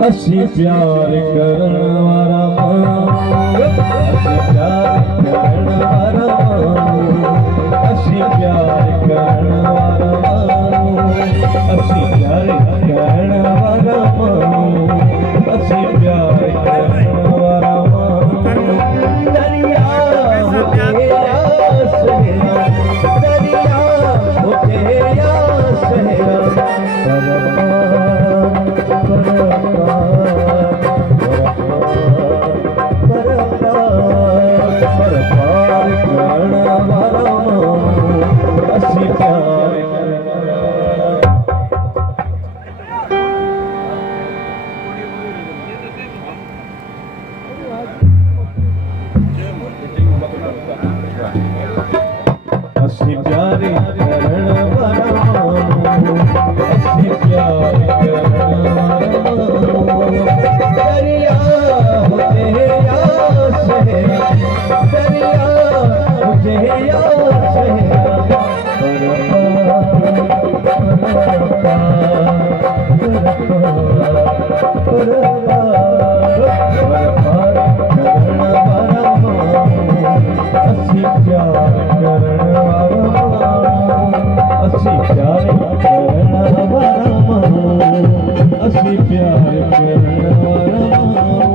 असी प्यार करण वारा मानू, असी प्यार करण वारा मानू, असी प्यार करण वारा मानू, असी प्यार करण वारा मानू, असी प्यार करण वारा मानू। दरिया होते या सहरा, दरिया होते या सहरा, असी प्यार करण वारा मानू, असी प्यार करण वारा मानू। दरिया होते या सहरा, दरिया होते या सहरा, असी प्यार करण वारा मानू, असी प्यार करण वारा मानू, असी प्यार करण वारा मानू।